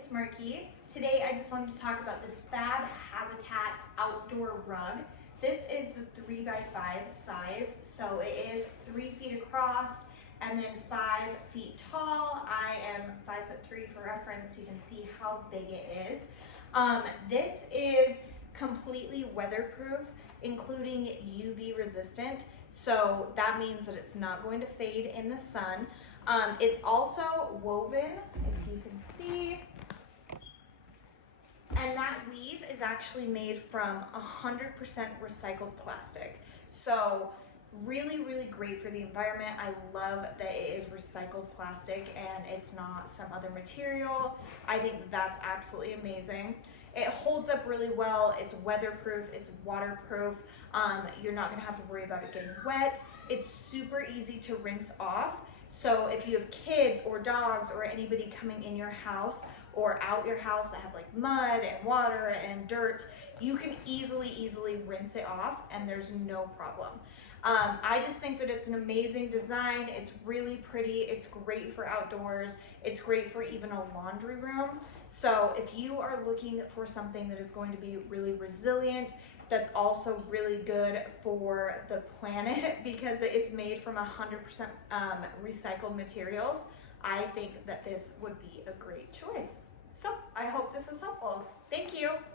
it's Murky. Today I just wanted to talk about this Fab Habitat outdoor rug. This is the 3x5 size, so it is 3 feet across and then 5 feet tall. I am 5'3" for reference, so you can see how big it is. This is completely weatherproof, including UV resistant, so that means that it's not going to fade in the sun. It's also woven, if you can see, and that weave is actually made from 100% recycled plastic. So really, really great for the environment. I love that it is recycled plastic and it's not some other material. I think that's absolutely amazing. It holds up really well. It's weatherproof, it's waterproof. You're not gonna have to worry about it getting wet. It's super easy to rinse off. So if you have kids or dogs or anybody coming in your house or out your house that have like mud and water and dirt, you can easily rinse it off and there's no problem. I just think that it's an amazing design. It's really pretty. It's great for outdoors. It's great for even a laundry room. So if you are looking for something that is going to be really resilient, that's also really good for the planet because it is made from 100% recycled materials, I think that this would be a great choice. So I hope this was helpful. Thank you.